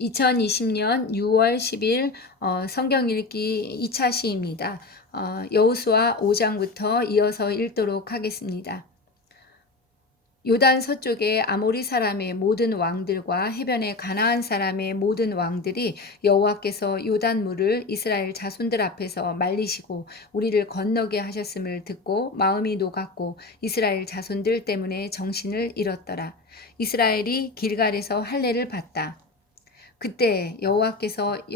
2020년 6월 10일 성경 읽기 2차 시입니다. 여호수아 5장부터 이어서 읽도록 하겠습니다. 요단 서쪽의 아모리 사람의 모든 왕들과 해변의 가나안 사람의 모든 왕들이 여호와께서 요단 물을 이스라엘 자손들 앞에서 말리시고 우리를 건너게 하셨음을 듣고 마음이 녹았고 이스라엘 자손들 때문에 정신을 잃었더라. 이스라엘이 길갈에서 할례를 받다. 그때 여호와께서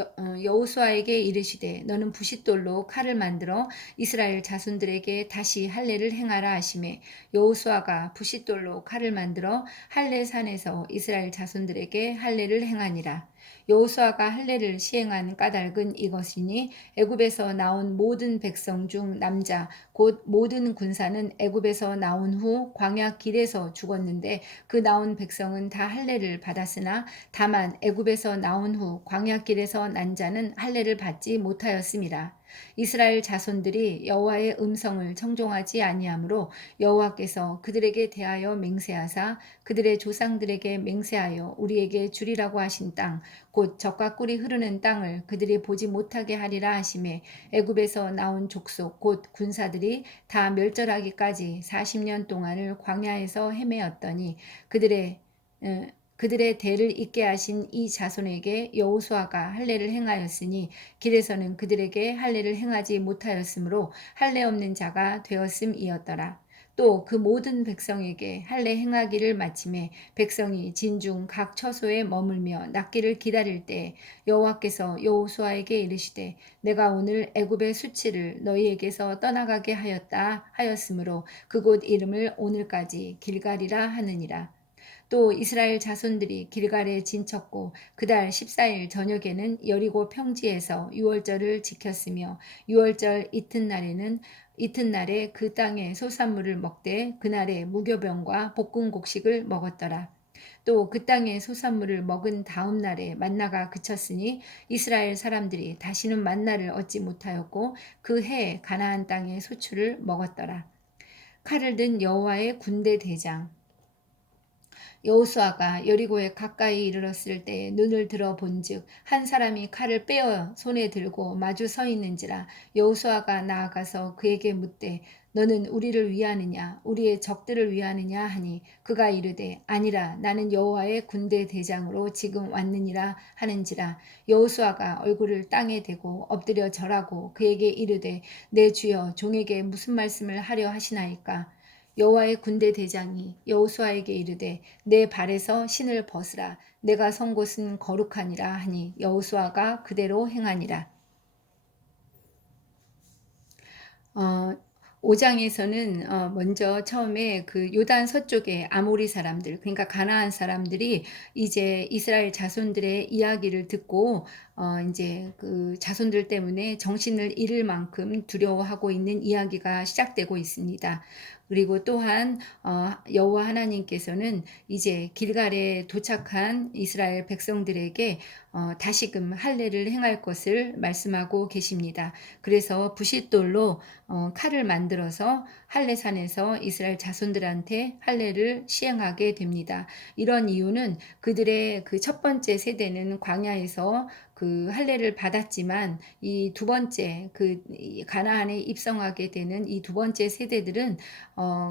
여호수아에게 이르시되 너는 부싯돌로 칼을 만들어 이스라엘 자손들에게 다시 할례를 행하라 하시매 여호수아가 부싯돌로 칼을 만들어 할례 산에서 이스라엘 자손들에게 할례를 행하니라. 여호수아가 할례를 시행한 까닭은 이것이니 애굽에서 나온 모든 백성 중 남자 곧 모든 군사는 애굽에서 나온 후 광야 길에서 죽었는데 그 나온 백성은 다 할례를 받았으나 다만 애굽에서 나온 후 광야길에서 난 자는 할례를 받지 못하였음이라. 이스라엘 자손들이 여호와의 음성을 청종하지 아니하므로 여호와께서 그들에게 대하여 맹세하사 그들의 조상들에게 맹세하여 우리에게 주리라고 하신 땅 곧 젖과 꿀이 흐르는 땅을 그들이 보지 못하게 하리라 하시매 애굽에서 나온 족속 곧 군사들이 다 멸절하기까지 40년 동안을 광야에서 헤매었더니 그들의 대를 잇게 하신 이 자손에게 여호수아가 할례를 행하였으니 길에서는 그들에게 할례를 행하지 못하였으므로 할례 없는 자가 되었음이었더라. 또 그 모든 백성에게 할례 행하기를 마침에 백성이 진중 각 처소에 머물며 낫기를 기다릴 때 여호와께서 여호수아에게 이르시되 내가 오늘 애굽의 수치를 너희에게서 떠나가게 하였다 하였으므로 그곳 이름을 오늘까지 길갈이라 하느니라. 또 이스라엘 자손들이 길갈에 진쳤고 그달 14일 저녁에는 여리고 평지에서 유월절을 지켰으며 유월절 이튿날에 그 땅의 소산물을 먹되 그날에 무교병과 볶은 곡식을 먹었더라. 또 그 땅의 소산물을 먹은 다음 날에 만나가 그쳤으니 이스라엘 사람들이 다시는 만나를 얻지 못하였고 그 해 가나안 땅의 소출을 먹었더라. 칼을 든 여호와의 군대 대장 여호수아가 여리고에 가까이 이르렀을 때 눈을 들어 본즉 한 사람이 칼을 빼어 손에 들고 마주 서 있는지라. 여호수아가 나아가서 그에게 묻되 너는 우리를 위하느냐 우리의 적들을 위하느냐 하니 그가 이르되 아니라 나는 여호와의 군대 대장으로 지금 왔느니라 하는지라. 여호수아가 얼굴을 땅에 대고 엎드려 절하고 그에게 이르되 내 주여 종에게 무슨 말씀을 하려 하시나이까. 여호와의 군대 대장이 여호수아에게 이르되 내 발에서 신을 벗으라 내가 선 곳은 거룩하니라 하니 여호수아가 그대로 행하니라. 5장에서는 먼저 처음에 그 요단 서쪽의 아모리 사람들, 그러니까 가나안 사람들이 이제 이스라엘 자손들의 이야기를 듣고 이제 그 자손들 때문에 정신을 잃을 만큼 두려워하고 있는 이야기가 시작되고 있습니다. 그리고 또한 여호와 하나님께서는 이제 길갈에 도착한 이스라엘 백성들에게 다시금 할례를 행할 것을 말씀하고 계십니다. 그래서 부싯돌로 칼을 만들어서 할례산에서 이스라엘 자손들한테 할례를 시행하게 됩니다. 이런 이유는 그들의 그 첫 번째 세대는 광야에서 그 할례를 받았지만 이 두 번째 그 가나안에 입성하게 되는 이 두 번째 세대들은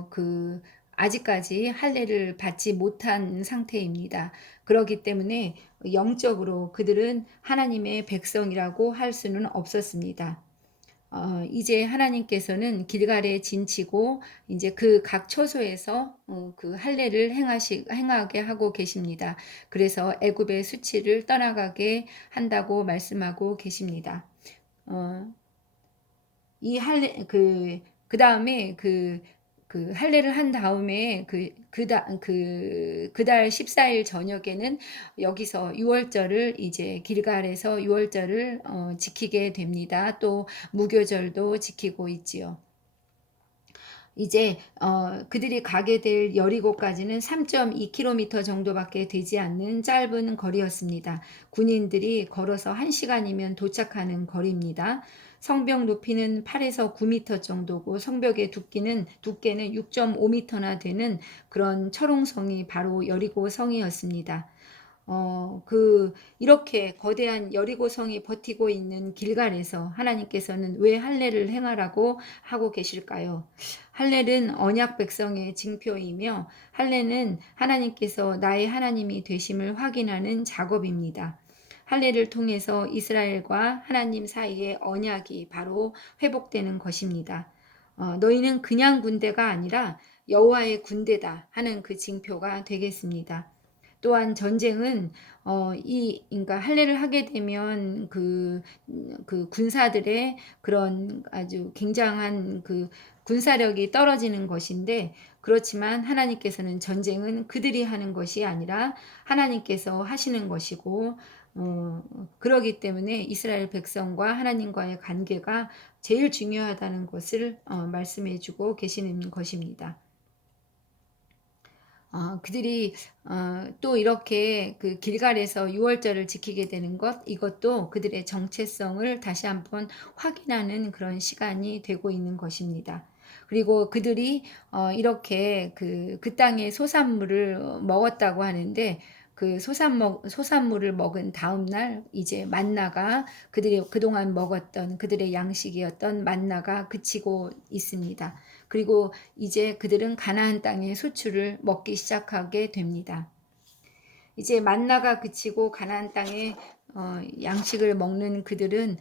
그 아직까지 할례를 받지 못한 상태입니다. 그렇기 때문에 영적으로 그들은 하나님의 백성이라고 할 수는 없었습니다. 이제 하나님께서는 길갈에 진치고 이제 그 각 처소에서 그 할례를 행하게 하고 계십니다. 그래서 애굽의 수치를 떠나가게 한다고 말씀하고 계십니다. 이 할례 그 다음에 그 할례를 한 다음에 그달 14일 저녁에는 여기서 유월절을 이제 길갈에서 유월절을 지키게 됩니다. 또 무교절도 지키고 있지요. 이제 그들이 가게 될 여리고까지는 3.2km 정도밖에 되지 않는 짧은 거리였습니다. 군인들이 걸어서 1시간이면 도착하는 거리입니다. 성벽 높이는 8에서 9m 정도고 성벽의 두께는 6.5m나 되는 그런 철옹성이 바로 여리고 성이었습니다. 이렇게 거대한 여리고성이 버티고 있는 길갈에서 하나님께서는 왜 할례를 행하라고 하고 계실까요? 할례는 언약 백성의 징표이며 할례는 하나님께서 나의 하나님이 되심을 확인하는 작업입니다. 할례를 통해서 이스라엘과 하나님 사이의 언약이 바로 회복되는 것입니다. 너희는 그냥 군대가 아니라 여호와의 군대다 하는 그 징표가 되겠습니다. 또한 전쟁은 그러니까 할례를 하게 되면 그 군사들의 그런 아주 굉장한 그 군사력이 떨어지는 것인데, 그렇지만 하나님께서는 전쟁은 그들이 하는 것이 아니라 하나님께서 하시는 것이고, 그러기 때문에 이스라엘 백성과 하나님과의 관계가 제일 중요하다는 것을 말씀해 주고 계시는 것입니다. 그들이 또 이렇게 그 길갈에서 유월절을 지키게 되는 것, 이것도 그들의 정체성을 다시 한번 확인하는 그런 시간이 되고 있는 것입니다. 그리고 그들이 이렇게 그 땅의 소산물을 먹었다고 하는데, 그 소산물을 먹은 다음 날 이제 만나가, 그들이 그동안 먹었던 그들의 양식이었던 만나가 그치고 있습니다. 그리고 이제 그들은 가나안 땅의 소출을 먹기 시작하게 됩니다. 이제 만나가 그치고 가나안 땅의 양식을 먹는 그들은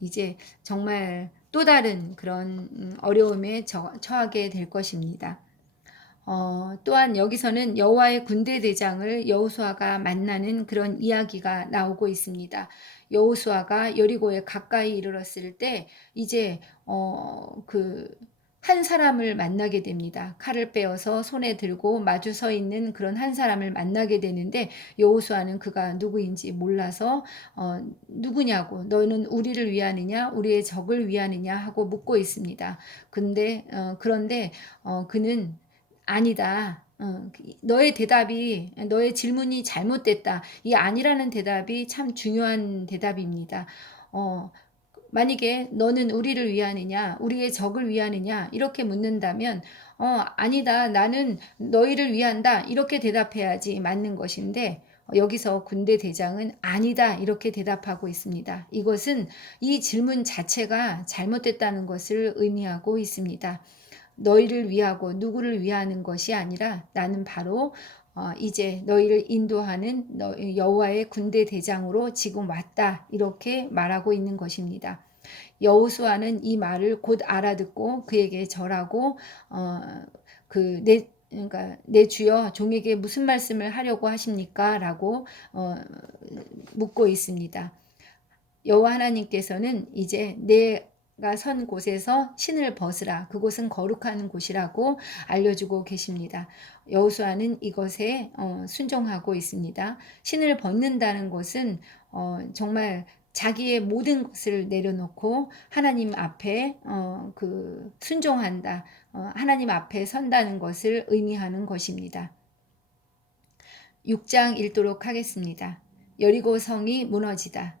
이제 정말 또 다른 그런 어려움에 처하게 될 것입니다. 또한 여기서는 여호와의 군대 대장을 여호수아가 만나는 그런 이야기가 나오고 있습니다. 여호수아가 여리고에 가까이 이르렀을 때 이제 한 사람을 만나게 됩니다. 칼을 빼어서 손에 들고 마주 서 있는 그런 한 사람을 만나게 되는데, 여호수아는 그가 누구인지 몰라서 누구냐고, 너는 우리를 위하느냐 우리의 적을 위하느냐 하고 묻고 있습니다. 그런데 그는 아니다. 너의 질문이 잘못됐다. 이 아니라는 대답이 참 중요한 대답입니다. 만약에 너는 우리를 위하느냐, 우리의 적을 위하느냐, 이렇게 묻는다면, 아니다. 나는 너희를 위한다. 이렇게 대답해야지 맞는 것인데, 여기서 군대 대장은 아니다. 이렇게 대답하고 있습니다. 이것은 이 질문 자체가 잘못됐다는 것을 의미하고 있습니다. 너희를 위하고 누구를 위하는 것이 아니라 나는 바로 이제 너희를 인도하는 여호와의 군대 대장으로 지금 왔다. 이렇게 말하고 있는 것입니다. 여호수아는 이 말을 곧 알아듣고 그에게 절하고 그러니까 내 주여 종에게 무슨 말씀을 하려고 하십니까? 라고 묻고 있습니다. 여호와 하나님께서는 이제 내가 선 곳에서 신을 벗으라. 그곳은 거룩한 곳이라고 알려주고 계십니다. 여호수아는 이것에 순종하고 있습니다. 신을 벗는다는 것은 정말 자기의 모든 것을 내려놓고 하나님 앞에 순종한다. 하나님 앞에 선다는 것을 의미하는 것입니다. 6장 읽도록 하겠습니다. 여리고 성이 무너지다.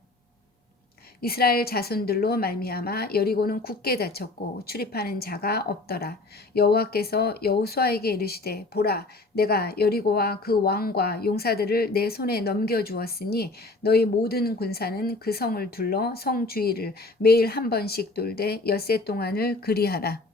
이스라엘 자손들로 말미암아 여리고는 굳게 닫혔고 출입하는 자가 없더라. 여호와께서 여호수아에게 이르시되 보라 내가 여리고와 그 왕과 용사들을 내 손에 넘겨 주었으니 너희 모든 군사는 그 성을 둘러 성 주위를 매일 한 번씩 돌되 엿새 동안을 그리하라.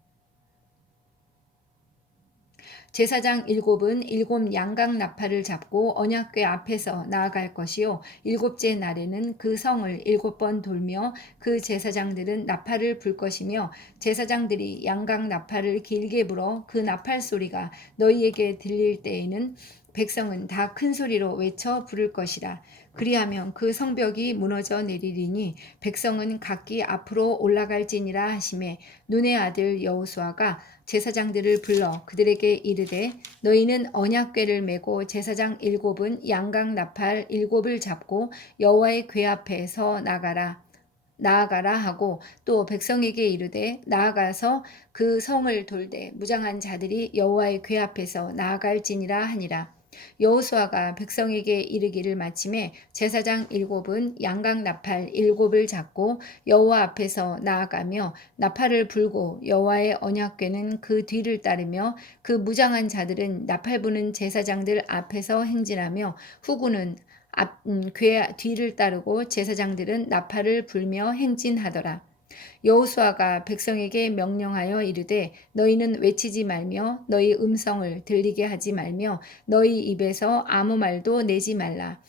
제사장 일곱은 일곱 양각 나팔을 잡고 언약궤 앞에서 나아갈 것이요 일곱째 날에는 그 성을 7번 돌며 그 제사장들은 나팔을 불 것이며 제사장들이 양각 나팔을 길게 불어 그 나팔 소리가 너희에게 들릴 때에는 백성은 다 큰 소리로 외쳐 부를 것이라. 그리하면 그 성벽이 무너져 내리리니 백성은 각기 앞으로 올라갈지니라 하시매 눈의 아들 여호수아가 제사장들을 불러 그들에게 이르되 너희는 언약궤를 메고 제사장 7은 양각 나팔 7을 잡고 여호와의 궤 앞에서 나아가라 하고 또 백성에게 이르되 나아가서 그 성을 돌되 무장한 자들이 여호와의 궤 앞에서 나아갈지니라 하니라. 여호수아가 백성에게 이르기를 마침에 제사장 7은 양각 나팔 7을 잡고 여호와 앞에서 나아가며 나팔을 불고 여호와의 언약궤는 그 뒤를 따르며 그 무장한 자들은 나팔 부는 제사장들 앞에서 행진하며 후군은 궤 뒤를 따르고 제사장들은 나팔을 불며 행진하더라. 여호수아가 백성에게 명령하여 이르되 너희는 외치지 말며 너희 음성을 들리게 하지 말며 너희 입에서 아무 말도 내지 말라.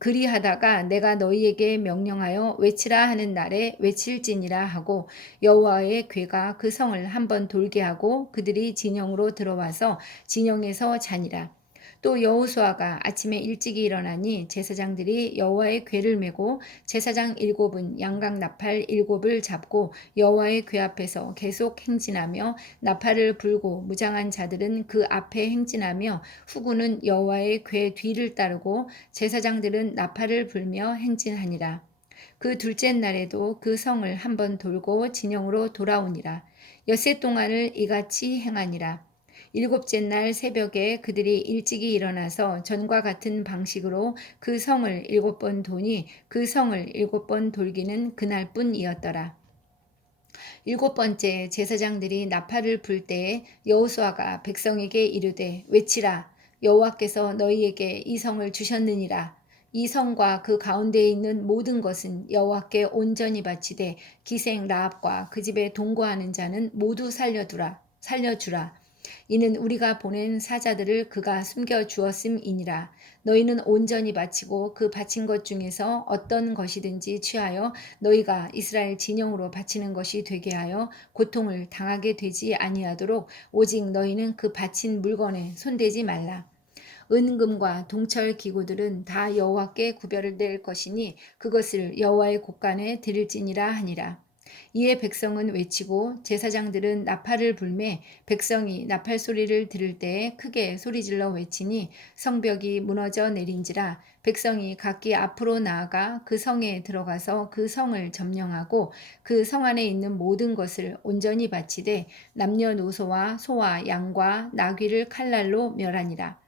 그리하다가 내가 너희에게 명령하여 외치라 하는 날에 외칠지니라 하고 여호와의 궤가 그 성을 한번 돌게 하고 그들이 진영으로 들어와서 진영에서 자니라. 또 여호수아가 아침에 일찍이 일어나니 제사장들이 여호와의 궤를 메고 제사장 7은 양각 나팔 7을 잡고 여호와의 궤 앞에서 계속 행진하며 나팔을 불고 무장한 자들은 그 앞에 행진하며 후군은 여호와의 궤 뒤를 따르고 제사장들은 나팔을 불며 행진하니라. 그 둘째 날에도 그 성을 한번 돌고 진영으로 돌아오니라. 엿새 동안을 이같이 행하니라. 일곱째 날 새벽에 그들이 일찍이 일어나서 전과 같은 방식으로 그 성을 7번 도니 그 성을 7번 돌기는 그날뿐이었더라. 7번째 제사장들이 나팔을 불 때에 여호수아가 백성에게 이르되 외치라. 여호와께서 너희에게 이 성을 주셨느니라. 이 성과 그 가운데에 있는 모든 것은 여호와께 온전히 바치되 기생 라합과 그 집에 동거하는 자는 모두 살려주라. 이는 우리가 보낸 사자들을 그가 숨겨 주었음이니라. 너희는 온전히 바치고 그 바친 것 중에서 어떤 것이든지 취하여 너희가 이스라엘 진영으로 바치는 것이 되게 하여 고통을 당하게 되지 아니하도록 오직 너희는 그 바친 물건에 손대지 말라. 은금과 동철 기구들은 다 여호와께 구별될 것이니 그것을 여호와의 곳간에 드릴지니라 하니라. 이에 백성은 외치고 제사장들은 나팔을 불매 백성이 나팔 소리를 들을 때에 크게 소리질러 외치니 성벽이 무너져 내린지라. 백성이 각기 앞으로 나아가 그 성에 들어가서 그 성을 점령하고 그 성 안에 있는 모든 것을 온전히 바치되 남녀노소와 소와 양과 나귀를 칼날로 멸하니라.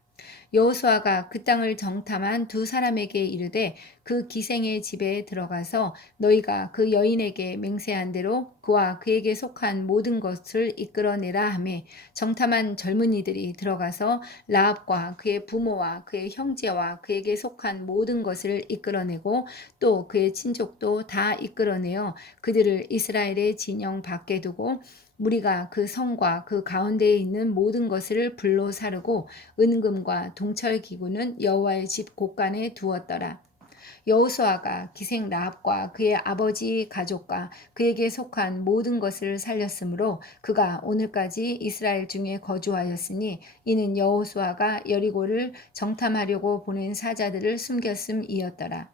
여호수아가 그 땅을 정탐한 두 사람에게 이르되 그 기생의 집에 들어가서 너희가 그 여인에게 맹세한 대로 그와 그에게 속한 모든 것을 이끌어내라 하매 정탐한 젊은이들이 들어가서 라합과 그의 부모와 그의 형제와 그에게 속한 모든 것을 이끌어내고 또 그의 친족도 다 이끌어내어 그들을 이스라엘의 진영 밖에 두고 무리가 그 성과 그 가운데에 있는 모든 것을 불로 사르고 은금과 동철 기구는 여호와의 집 곳간에 두었더라. 여호수아가 기생 라합과 그의 아버지 가족과 그에게 속한 모든 것을 살렸으므로 그가 오늘까지 이스라엘 중에 거주하였으니 이는 여호수아가 여리고를 정탐하려고 보낸 사자들을 숨겼음이었더라.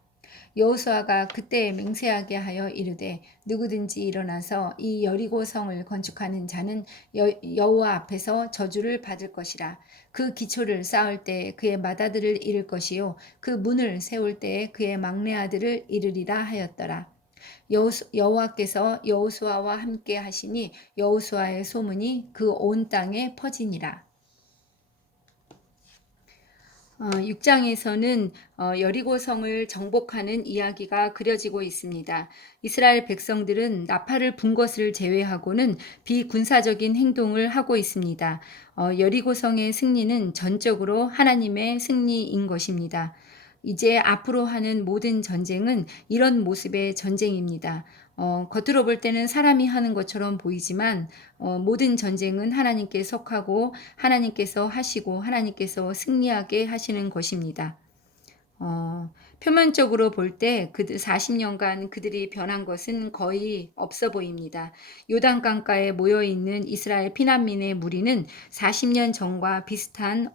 여호수아가 그때 맹세하게 하여 이르되 누구든지 일어나서 이 여리고 성을 건축하는 자는 여호와 앞에서 저주를 받을 것이라. 그 기초를 쌓을 때 그의 맏아들을 잃을 것이요 그 문을 세울 때 그의 막내 아들을 잃으리라 하였더라. 여호와께서 여호수아와 함께 하시니 여호수아의 소문이 그 온 땅에 퍼지니라. 6장에서는 여리고성을 정복하는 이야기가 그려지고 있습니다. 이스라엘 백성들은 나팔을 분 것을 제외하고는 비군사적인 행동을 하고 있습니다. 여리고성의 승리는 전적으로 하나님의 승리인 것입니다. 이제 앞으로 하는 모든 전쟁은 이런 모습의 전쟁입니다. 겉으로 볼 때는 사람이 하는 것처럼 보이지만 모든 전쟁은 하나님께 속하고 하나님께서 하시고 하나님께서 승리하게 하시는 것입니다. 표면적으로 볼 때 그 40년간 그들이 변한 것은 거의 없어 보입니다. 요단강가에 모여있는 이스라엘 피난민의 무리는 40년 전과 비슷한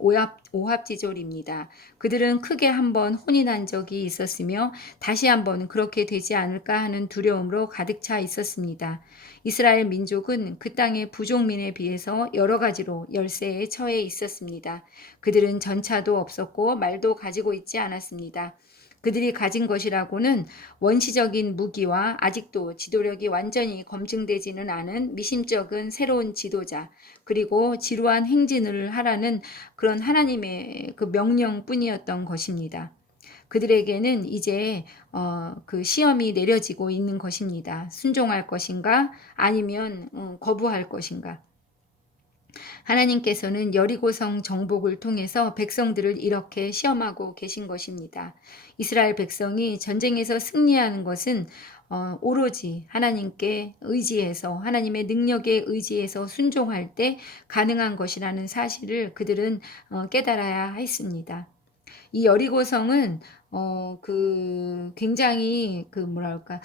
오합지졸입니다. 그들은 크게 한번 혼이 난 적이 있었으며 다시 한번 그렇게 되지 않을까 하는 두려움으로 가득 차 있었습니다. 이스라엘 민족은 그 땅의 부족민에 비해서 여러 가지로 열세에 처해 있었습니다. 그들은 전차도 없었고 말도 가지고 있지 않았습니다. 그들이 가진 것이라고는 원시적인 무기와 아직도 지도력이 완전히 검증되지는 않은 미심쩍은 새로운 지도자, 그리고 지루한 행진을 하라는 그런 하나님의 그 명령뿐이었던 것입니다. 그들에게는 이제 그 시험이 내려지고 있는 것입니다. 순종할 것인가 아니면 거부할 것인가. 하나님께서는 여리고성 정복을 통해서 백성들을 이렇게 시험하고 계신 것입니다. 이스라엘 백성이 전쟁에서 승리하는 것은 오로지 하나님께 의지해서 하나님의 능력에 의지해서 순종할 때 가능한 것이라는 사실을 그들은 깨달아야 했습니다. 이 여리고성은 굉장히 뭐랄까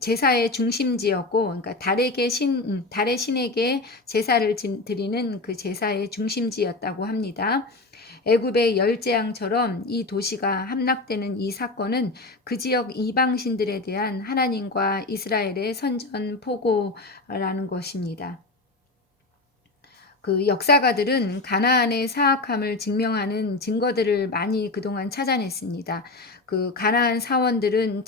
제사의 중심지였고, 그러니까 달의 신에게 제사를 드리는 그 제사의 중심지였다고 합니다. 애굽의 열재앙처럼 이 도시가 함락되는 이 사건은 그 지역 이방신들에 대한 하나님과 이스라엘의 선전포고라는 것입니다. 그 역사가들은 가나안의 사악함을 증명하는 증거들을 많이 그동안 찾아냈습니다. 그 가나안 사원들은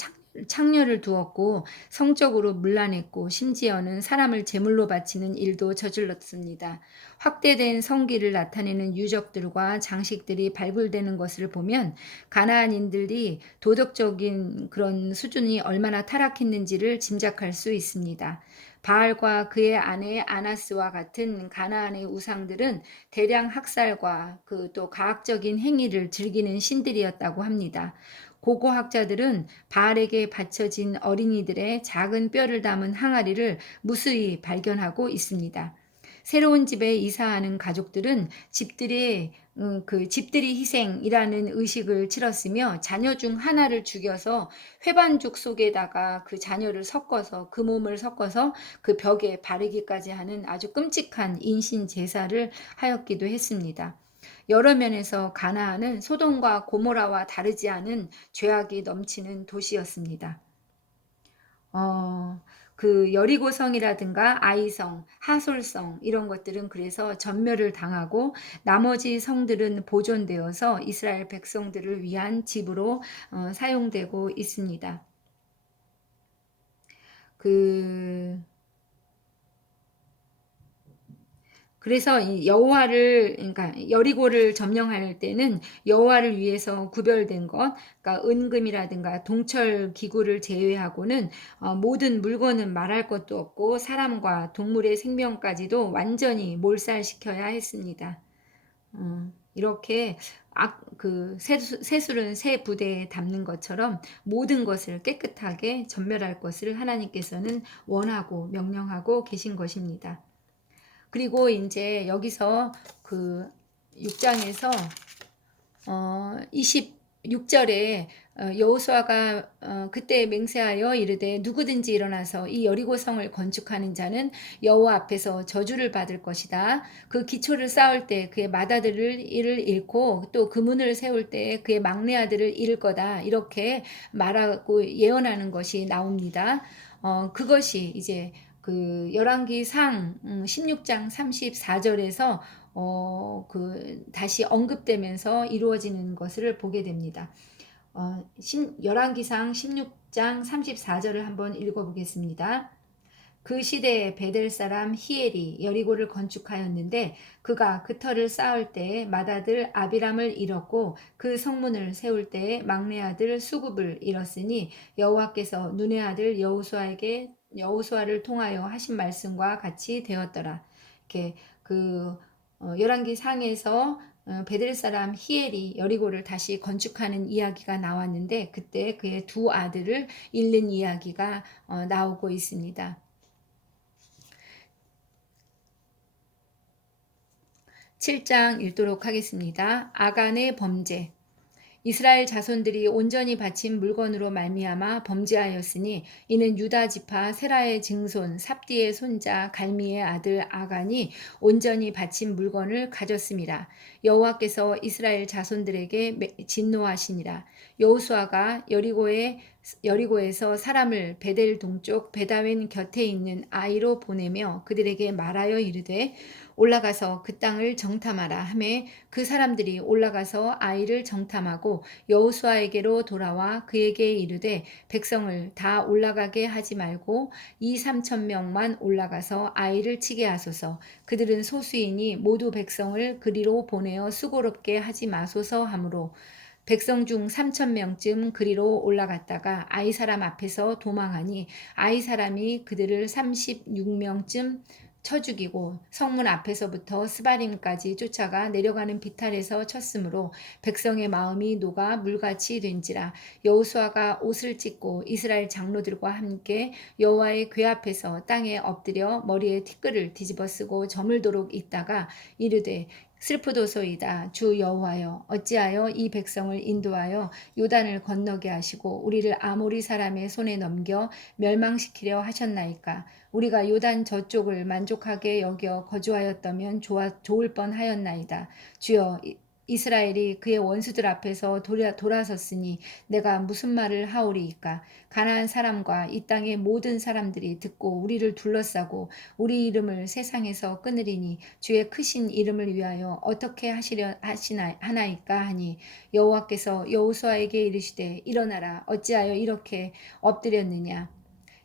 창녀를 두었고 성적으로 문란했고 심지어는 사람을 제물로 바치는 일도 저질렀습니다. 확대된 성기를 나타내는 유적들과 장식들이 발굴되는 것을 보면 가나안인들이 도덕적인 그런 수준이 얼마나 타락했는지를 짐작할 수 있습니다. 바알과 그의 아내 아나스와 같은 가나안의 우상들은 대량 학살과 또 가학적인 행위를 즐기는 신들이었다고 합니다. 고고학자들은 바알에게 바쳐진 어린이들의 작은 뼈를 담은 항아리를 무수히 발견하고 있습니다. 새로운 집에 이사하는 가족들은 집들이 희생이라는 의식을 치렀으며 자녀 중 하나를 죽여서 회반죽 속에다가 그 자녀를 섞어서 그 몸을 섞어서 그 벽에 바르기까지 하는 아주 끔찍한 인신 제사를 하였기도 했습니다. 여러 면에서 가나안은 소돔과 고모라와 다르지 않은 죄악이 넘치는 도시였습니다. 여리고성이라든가 아이성, 하솔성 이런 것들은 그래서 전멸을 당하고 나머지 성들은 보존되어서 이스라엘 백성들을 위한 집으로 사용되고 있습니다. 그래서 이 여호와를 그러니까 여리고를 점령할 때는 여호와를 위해서 구별된 것, 그러니까 은금이라든가 동철 기구를 제외하고는 모든 물건은 말할 것도 없고 사람과 동물의 생명까지도 완전히 몰살시켜야 했습니다. 이렇게 새술은 새 부대에 담는 것처럼 모든 것을 깨끗하게 전멸할 것을 하나님께서는 원하고 명령하고 계신 것입니다. 그리고 이제 여기서 그 6장에서 26절에 여호수아가 그때 맹세하여 이르되 누구든지 일어나서 이 여리고성을 건축하는 자는 여호와 앞에서 저주를 받을 것이다. 그 기초를 쌓을 때 그의 맏아들을 잃고 또 그 문을 세울 때 그의 막내 아들을 잃을 거다. 이렇게 말하고 예언하는 것이 나옵니다. 그것이 이제 그 열왕기상 16장 34절에서 다시 언급되면서 이루어지는 것을 보게 됩니다. 열왕기상 16장 34절을 한번 읽어보겠습니다. 그 시대에 베델 사람 히엘이 여리고를 건축하였는데 그가 그 터를 쌓을 때에 맏아들 아비람을 잃었고 그 성문을 세울 때에 막내 아들 수굽을 잃었으니 여호와께서 눈의 아들 여호수아를 통하여 하신 말씀과 같이 되었더라. 이렇게 열왕기 상에서 베델 사람 히엘이 여리고를 다시 건축하는 이야기가 나왔는데 그때 그의 두 아들을 잃는 이야기가 나오고 있습니다. 7장 읽도록 하겠습니다. 아간의 범죄. 이스라엘 자손들이 온전히 바친 물건으로 말미암아 범죄하였으니 이는 유다 지파 세라의 증손 삽디의 손자 갈미의 아들 아간이 온전히 바친 물건을 가졌습니다. 여호와께서 이스라엘 자손들에게 진노하시니라. 여호수아가 여리고에서 사람을 베델 동쪽 베다웬 곁에 있는 아이로 보내며 그들에게 말하여 이르되 올라가서 그 땅을 정탐하라 하매 그 사람들이 올라가서 아이를 정탐하고 여호수아에게로 돌아와 그에게 이르되 백성을 다 올라가게 하지 말고 2~3천 명만 올라가서 아이를 치게 하소서. 그들은 소수이니 모두 백성을 그리로 보내어 수고롭게 하지 마소서 하므로 백성 중 3천 명쯤 그리로 올라갔다가 아이 사람 앞에서 도망하니 아이 사람이 그들을 36명쯤 쳐 죽이고 성문 앞에서부터 스바림까지 쫓아가 내려가는 비탈에서 쳤으므로 백성의 마음이 녹아 물같이 된지라. 여호수아가 옷을 찢고 이스라엘 장로들과 함께 여호와의 궤 앞에서 땅에 엎드려 머리에 티끌을 뒤집어 쓰고 저물도록 있다가 이르되 슬프도소이다. 주 여호와여, 어찌하여 이 백성을 인도하여 요단을 건너게 하시고 우리를 아모리 사람의 손에 넘겨 멸망시키려 하셨나이까. 우리가 요단 저쪽을 만족하게 여겨 거주하였다면 좋을 뻔하였나이다. 주여, 이스라엘이 그의 원수들 앞에서 돌아섰으니 내가 무슨 말을 하오리이까. 가나안 사람과 이 땅의 모든 사람들이 듣고 우리를 둘러싸고 우리 이름을 세상에서 끊으리니 주의 크신 이름을 위하여 어떻게 하나이까 하니, 여호와께서 여호수아에게 이르시되 일어나라. 어찌하여 이렇게 엎드렸느냐.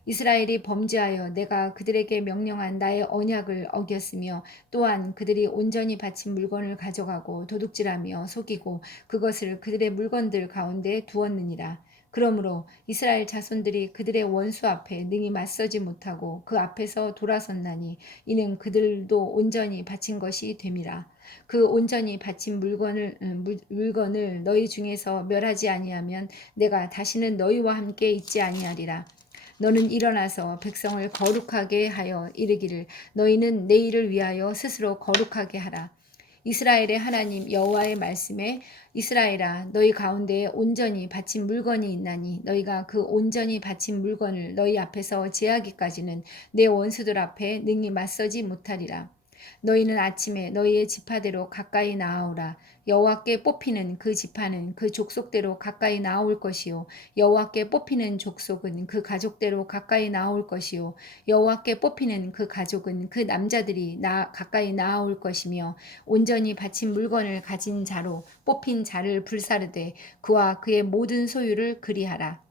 이스라엘이 범죄하여 내가 그들에게 명령한 나의 언약을 어겼으며 또한 그들이 온전히 바친 물건을 가져가고 도둑질하며 속이고 그것을 그들의 물건들 가운데 두었느니라. 그러므로 이스라엘 자손들이 그들의 원수 앞에 능히 맞서지 못하고 그 앞에서 돌아섰나니 이는 그들도 온전히 바친 것이 됨이라. 그 온전히 바친 물건을 너희 중에서 멸하지 아니하면 내가 다시는 너희와 함께 있지 아니하리라. 너는 일어나서 백성을 거룩하게 하여 이르기를 너희는 내일을 위하여 스스로 거룩하게 하라. 이스라엘의 하나님 여호와의 말씀에 이스라엘아, 너희 가운데에 온전히 바친 물건이 있나니 너희가 그 온전히 바친 물건을 너희 앞에서 제하기까지는 내 원수들 앞에 능히 맞서지 못하리라. 너희는 아침에 너희의 지파대로 가까이 나아오라. 여호와께 뽑히는 그 지파는 그 족속대로 가까이 나아올 것이요 여호와께 뽑히는 족속은 그 가족대로 가까이 나아올 것이요 여호와께 뽑히는 그 가족은 그 남자들이 가까이 나아올 것이며 온전히 바친 물건을 가진 자로 뽑힌 자를 불사르되 그와 그의 모든 소유를 그리하라.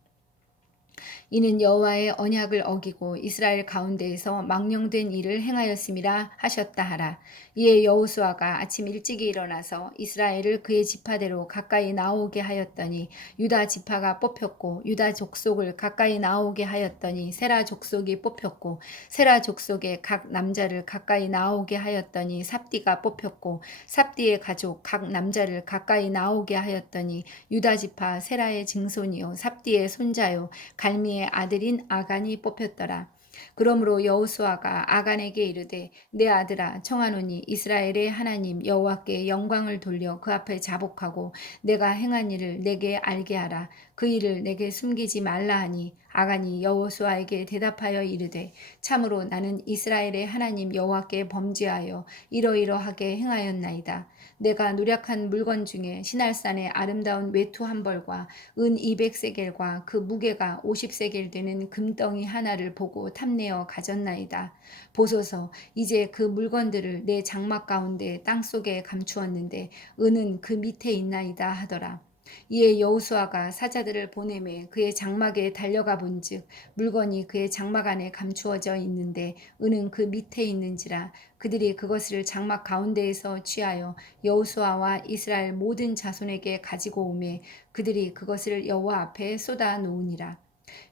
이는 여호와의 언약을 어기고 이스라엘 가운데에서 망령된 일을 행하였음이라 하셨다 하라. 이에 여호수아가 아침 일찍이 일어나서 이스라엘을 그의 지파대로 가까이 나오게 하였더니 유다 지파가 뽑혔고 유다 족속을 가까이 나오게 하였더니 세라 족속이 뽑혔고 세라 족속의 각 남자를 가까이 나오게 하였더니 삽디가 뽑혔고 삽디의 가족 각 남자를 가까이 나오게 하였더니 유다 지파 세라의 증손이요 삽디의 손자요 갈미의 아들인 아간이 뽑혔더라. 그러므로 여호수아가 아간에게 이르되 내 아들아 청하노니 이스라엘의 하나님 여호와께 영광을 돌려 그 앞에 자복하고 내가 행한 일을 내게 알게 하라. 그 일을 내게 숨기지 말라 하니 아간이 여호수아에게 대답하여 이르되 참으로 나는 이스라엘의 하나님 여호와께 범죄하여 이러이러하게 행하였나이다. 내가 노력한 물건 중에 시날산의 아름다운 외투 한 벌과 은 200세겔과 그 무게가 50세겔 되는 금덩이 하나를 보고 탐내어 가졌나이다. 보소서, 이제 그 물건들을 내 장막 가운데 땅속에 감추었는데 은은 그 밑에 있나이다 하더라. 이에 여호수아가 사자들을 보내매 그의 장막에 달려가 본즉 물건이 그의 장막 안에 감추어져 있는데 은은 그 밑에 있는지라. 그들이 그것을 장막 가운데에서 취하여 여호수아와 이스라엘 모든 자손에게 가지고 오매 그들이 그것을 여호와 앞에 쏟아 놓으니라.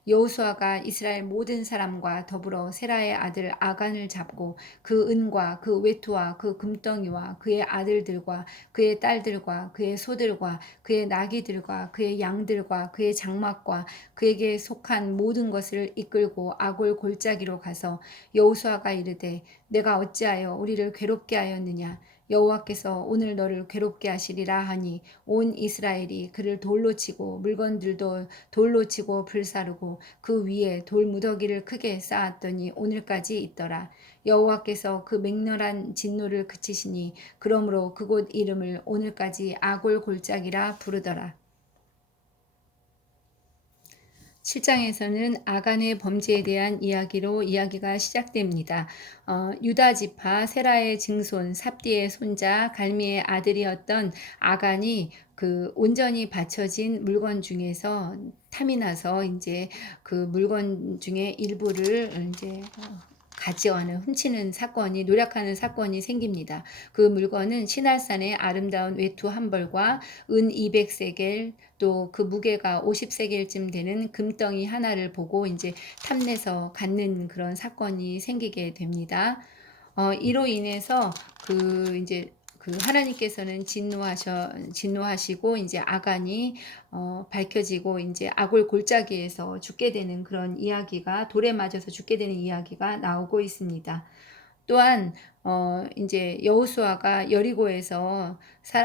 여호수아가 이스라엘 모든 사람과 더불어 세라의 아들 아간을 잡고 그 은과 그 외투와 그 금덩이와 그의 아들들과 그의 딸들과 그의 소들과 그의 나귀들과 그의 양들과 그의 장막과 그에게 속한 모든 것을 이끌고 아골 골짜기로 가서 여호수아가 이르되 내가 어찌하여 우리를 괴롭게 하였느냐. 여호와께서 오늘 너를 괴롭게 하시리라 하니 온 이스라엘이 그를 돌로 치고 물건들도 돌로 치고 불사르고 그 위에 돌 무더기를 크게 쌓았더니 오늘까지 있더라. 여호와께서 그 맹렬한 진노를 그치시니 그러므로 그곳 이름을 오늘까지 아골 골짜기라 부르더라. 7장에서는 아간의 범죄에 대한 이야기로 이야기가 시작됩니다. 유다 지파 세라의 증손 삽디의 손자 갈미의 아들이었던 아간이 그 온전히 바쳐진 물건 중에서 탐이 나서 이제 그 물건 중에 일부를 이제 가져가는 훔치는 사건이 노력하는 사건이 생깁니다. 그 물건은 시날산의 아름다운 외투 한 벌과 은 200세겔 또 그 무게가 50세겔쯤 되는 금덩이 하나를 보고 이제 탐내서 갖는 그런 사건이 생기게 됩니다. 이로 인해서 이제 하나님께서는 진노하시고 이제 아간이 밝혀지고 이제 아골 골짜기에서 죽게 되는 그런 이야기가, 돌에 맞아서 죽게 되는 이야기가 나오고 있습니다. 또한 이제 여호수아가 여리고에서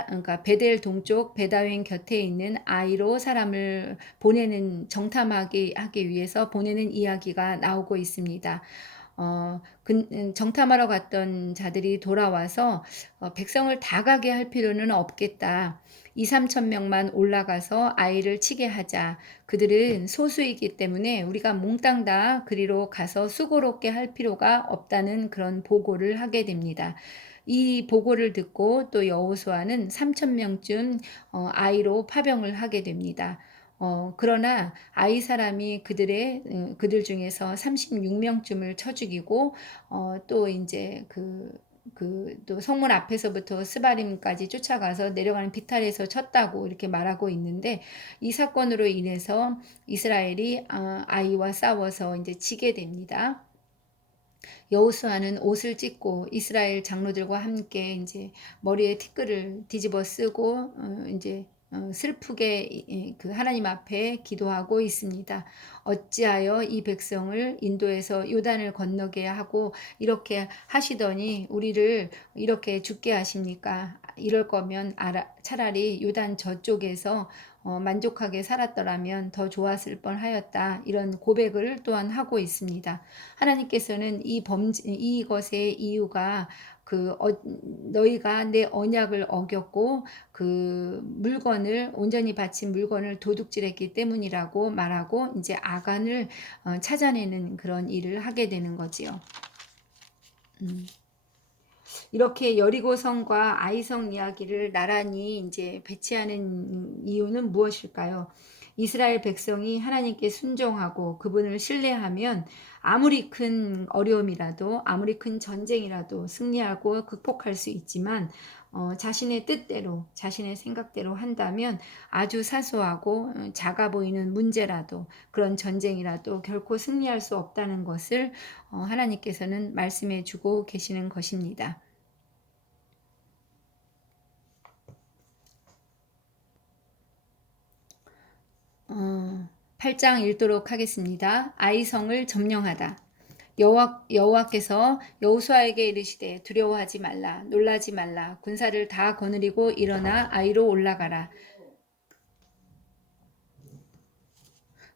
그러니까 베델 동쪽 베다웬 곁에 있는 아이로 사람을 하기 위해서 보내는 이야기가 나오고 있습니다. 정탐하러 갔던 자들이 돌아와서 백성을 다 가게 할 필요는 없겠다. 2, 3천 명만 올라가서 아이를 치게 하자. 그들은 소수이기 때문에 우리가 몽땅 다 그리로 가서 수고롭게 할 필요가 없다는 그런 보고를 하게 됩니다. 이 보고를 듣고 또 여호수아는 3천 명쯤 아이로 파병을 하게 됩니다. 그러나 아이 사람이 그들 중에서 36명쯤을 쳐 죽이고 또 이제 또 성문 앞에서부터 스바림까지 쫓아가서 내려가는 비탈에서 쳤다고 이렇게 말하고 있는데, 이 사건으로 인해서 이스라엘이 아이와 싸워서 이제 지게 됩니다. 여호수아는 옷을 찢고 이스라엘 장로들과 함께 이제 머리에 티끌을 뒤집어 쓰고 이제 슬프게 그 하나님 앞에 기도하고 있습니다. 어찌하여 이 백성을 인도에서 요단을 건너게 하고 이렇게 하시더니 우리를 이렇게 죽게 하십니까? 이럴 거면 차라리 요단 저쪽에서 만족하게 살았더라면 더 좋았을 뻔하였다. 이런 고백을 또한 하고 있습니다. 하나님께서는 이것의 이유가 너희가 내 언약을 어겼고 온전히 바친 물건을 도둑질했기 때문이라고 말하고 이제 아간을 찾아내는 그런 일을 하게 되는 거지요. 이렇게 여리고성과 아이성 이야기를 나란히 이제 배치하는 이유는 무엇일까요? 이스라엘 백성이 하나님께 순종하고 그분을 신뢰하면 아무리 큰 어려움이라도, 아무리 큰 전쟁이라도 승리하고 극복할 수 있지만 자신의 뜻대로, 자신의 생각대로 한다면 아주 사소하고 작아 보이는 문제라도, 그런 전쟁이라도 결코 승리할 수 없다는 것을 하나님께서는 말씀해 주고 계시는 것입니다. 8장 읽도록 하겠습니다. 아이성을 점령하다. 여호와께서 여호수아에게 이르시되 두려워하지 말라, 놀라지 말라. 군사를 다 거느리고 일어나 아이로 올라가라.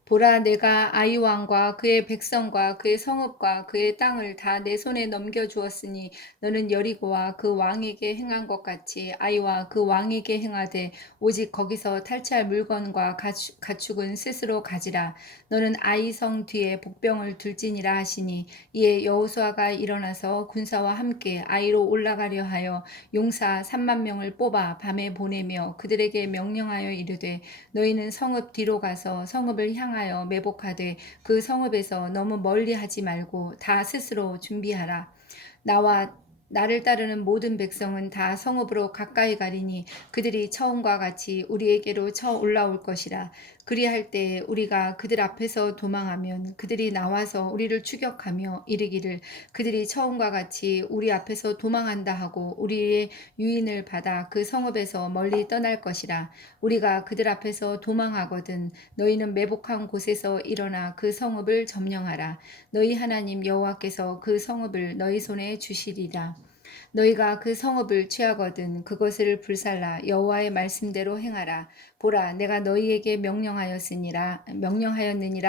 보라, 내가 아이 왕과 그의 백성과 그의 성읍과 그의 땅을 다 내 손에 넘겨 주었으니 너는 여리고와 그 왕에게 행한 것 같이 아이와 그 왕에게 행하되 오직 거기서 탈취할 물건과 가축은 스스로 가지라. 너는 아이 성 뒤에 복병을 둘지니라 하시니, 이에 여호수아가 일어나서 군사와 함께 아이로 올라가려 하여 용사 3만 명을 뽑아 밤에 보내며 그들에게 명령하여 이르되, 너희는 성읍 뒤로 가서 성읍을 향하여 매복하되 그 성읍에서 너무 멀리 하지 말고 다 스스로 준비하라. 나를 따르는 모든 백성은 다 성읍으로 가까이 가리니 그들이 처음과 같이 우리에게로 쳐 올라올 것이라. 그리할 때 우리가 그들 앞에서 도망하면 그들이 나와서 우리를 추격하며 이르기를 그들이 처음과 같이 우리 앞에서 도망한다 하고 우리의 유인을 받아 그 성읍에서 멀리 떠날 것이라. 우리가 그들 앞에서 도망하거든 너희는 매복한 곳에서 일어나 그 성읍을 점령하라. 너희 하나님 여호와께서 그 성읍을 너희 손에 주시리라. 너희가 그 성읍을 취하거든 그것을 불살라 여호와의 말씀대로 행하라. 보라, 내가 너희에게 명령하였느니라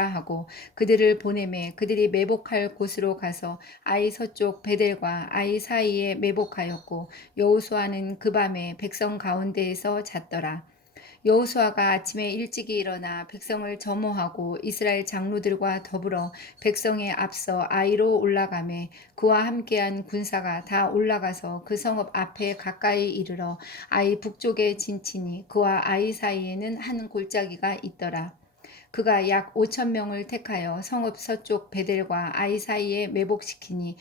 하고 그들을 보내매 그들이 매복할 곳으로 가서 아이 서쪽 베델과 아이 사이에 매복하였고 여호수아는 그 밤에 백성 가운데에서 잤더라. 여호수아가 아침에 일찍이 일어나 백성을 점호하고 이스라엘 장로들과 더불어 백성에 앞서 아이로 올라가매 그와 함께한 군사가 다 올라가서 그 성읍 앞에 가까이 이르러 아이 북쪽에 진치니 그와 아이 사이에는 한 골짜기가 있더라. 그가 약 5천 명을 택하여 성읍 서쪽 베델과 아이 사이에 매복시키니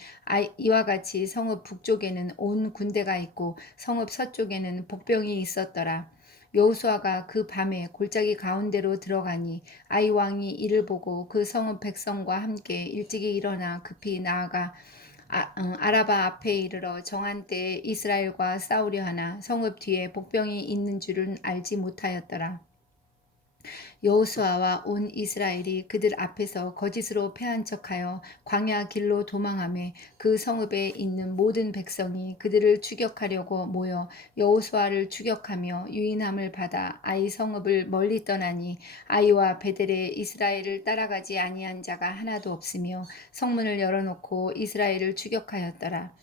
이와 같이 성읍 북쪽에는 온 군대가 있고 성읍 서쪽에는 복병이 있었더라. 여호수아가 그 밤에 골짜기 가운데로 들어가니 아이 왕이 이를 보고 그 성읍 백성과 함께 일찍이 일어나 급히 나아가 아라바 앞에 이르러 정한 때에 이스라엘과 싸우려 하나 성읍 뒤에 복병이 있는 줄은 알지 못하였더라. 여호수아와 온 이스라엘이 그들 앞에서 거짓으로 패한 척하여 광야 길로 도망하매 그 성읍에 있는 모든 백성이 그들을 추격하려고 모여 여호수아를 추격하며 유인함을 받아 아이 성읍을 멀리 떠나니 아이와 베델에 이스라엘을 따라가지 아니한 자가 하나도 없으며 성문을 열어놓고 이스라엘을 추격하였더라.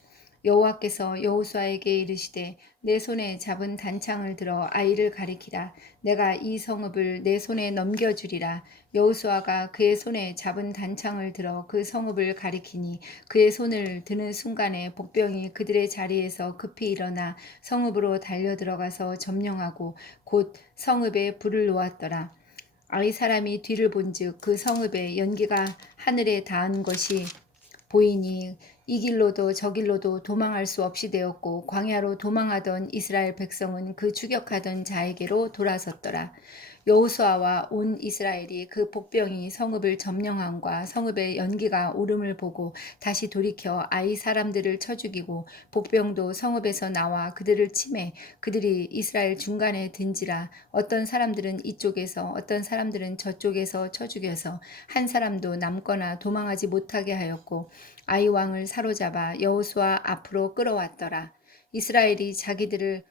여호와께서 여호수아에게 이르시되 내 손에 잡은 단창을 들어 아이를 가리키라. 내가 이 성읍을 내 손에 넘겨주리라. 여호수아가 그의 손에 잡은 단창을 들어 그 성읍을 가리키니 그의 손을 드는 순간에 복병이 그들의 자리에서 급히 일어나 성읍으로 달려 들어가서 점령하고 곧 성읍에 불을 놓았더라. 아이 사람이 뒤를 본즉 그 성읍에 연기가 하늘에 닿은 것이 보이니 이 길로도 저 길로도 도망할 수 없이 되었고 광야로 도망하던 이스라엘 백성은 그 추격하던 자에게로 돌아섰더라. 여호수아와 온 이스라엘이 그 복병이 성읍을 점령함과 성읍의 연기가 오름을 보고 다시 돌이켜 아이 사람들을 쳐 죽이고 복병도 성읍에서 나와 그들을 치매 그들이 이스라엘 중간에 든지라. 어떤 사람들은 이쪽에서 어떤 사람들은 저쪽에서 쳐 죽여서 한 사람도 남거나 도망하지 못하게 하였고 아이 왕을 사로잡아 여호수아 앞으로 끌어왔더라. 이스라엘이 자기들을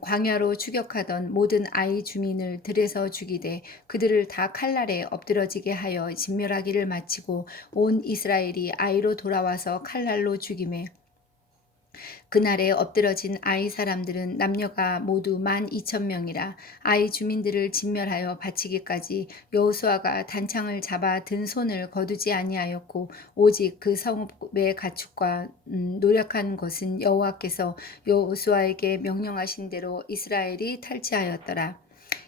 광야로 추격하던 모든 아이 주민을 들에서 죽이되 그들을 다 칼날에 엎드러지게 하여 진멸하기를 마치고 온 이스라엘이 아이로 돌아와서 칼날로 죽임에 그날에 엎드러진 아이 사람들은 남녀가 모두 12,000명이라. 아이 주민들을 진멸하여 바치기까지 여호수아가 단창을 잡아 든 손을 거두지 아니하였고 오직 그 성읍의 가축과 노력한 것은 여호와께서 여호수아에게 명령하신 대로 이스라엘이 탈취하였더라.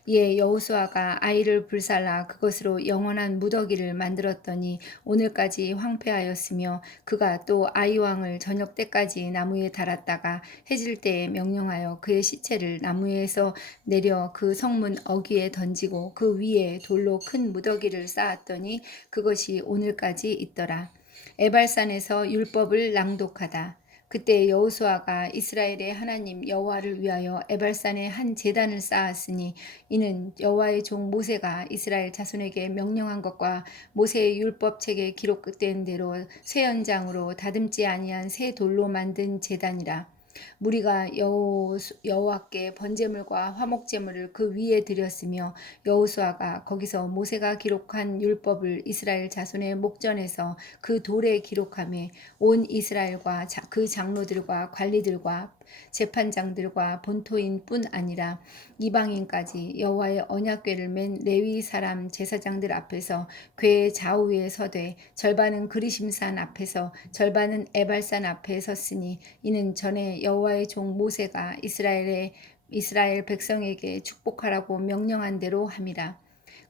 이에 여호수아가 아이를 불살라 그것으로 영원한 무더기를 만들었더니 오늘까지 황폐하였으며 그가 또 아이 왕을 저녁 때까지 나무에 달았다가 해질 때에 명령하여 그의 시체를 나무에서 내려 그 성문 어귀에 던지고 그 위에 돌로 큰 무더기를 쌓았더니 그것이 오늘까지 있더라. 에발산에서 율법을 낭독하다. 그때 여호수아가 이스라엘의 하나님 여호와를 위하여 에발산에 한 제단을 쌓았으니 이는 여호와의 종 모세가 이스라엘 자손에게 명령한 것과 모세의 율법책에 기록된 대로 새 연장으로 다듬지 아니한 새 돌로 만든 제단이라. 무리가 여호와께 번제물과 화목제물을 그 위에 드렸으며 여호수아가 거기서 모세가 기록한 율법을 이스라엘 자손의 목전에서 그 돌에 기록하며 온 이스라엘과 그 장로들과 관리들과 재판장들과 본토인뿐 아니라 이방인까지 여호와의 언약궤를 맨 레위 사람 제사장들 앞에서 궤의 좌우에 서되 절반은 그리심산 앞에서 절반은 에발산 앞에 섰으니 이는 전에 여호와의 종 모세가 이스라엘 백성에게 축복하라고 명령한 대로 함이라.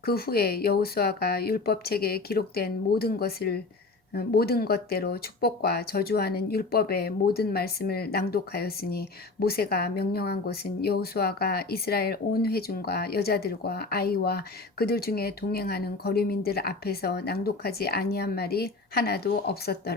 그 후에 여호수아가 율법책에 기록된 모든 것대로 축복과 저주하는 율법의 모든 말씀을 낭독하였으니 모세가 명령한 것은 여호수아가 이스라엘 온 회중과 여자들과 아이와 그들 중에 동행하는 거류민들 앞에서 낭독하지 아니한 말이 하나도 없었더라.